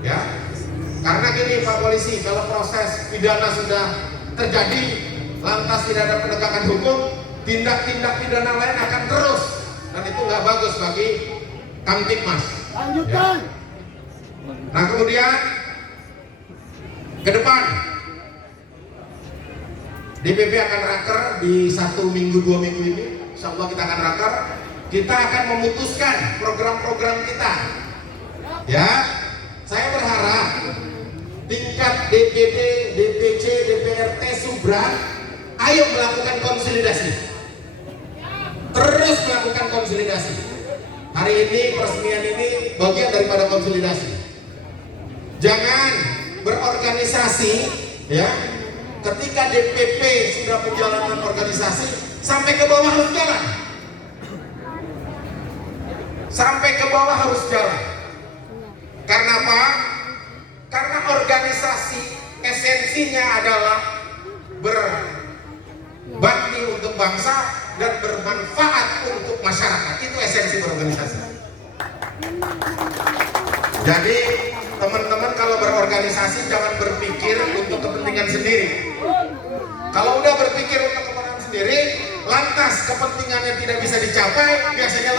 Ya, karena gini Pak Polisi, kalau proses pidana sudah terjadi, lantas tidak ada penegakan hukum, tindak-tindak pidana lain akan terus, dan itu nggak bagus bagi Kamtibmas. Lanjutkan. Ya. Nah kemudian ke depan DPP akan raker di 1 minggu 2 minggu ini, insya Allah kita akan raker. Kita akan memutuskan program-program kita. Ya, saya berharap tingkat DPD, DPC, DPRT, Subran, ayo melakukan konsolidasi. Terus melakukan konsolidasi. Hari ini peresmian ini bagian daripada konsolidasi. Jangan berorganisasi, ya. Ketika DPP sudah menjalankan organisasi, sampai ke bawah harus jalan. Sampai ke bawah harus jalan. Karena apa? Karena organisasi esensinya adalah berbakti untuk bangsa dan bermanfaat untuk masyarakat. Itu esensi berorganisasi. Jadi teman-teman kalau berorganisasi jangan berpikir untuk kepentingan sendiri. Kalau udah berpikir untuk kepentingan sendiri, lantas kepentingannya tidak bisa dicapai, biasanya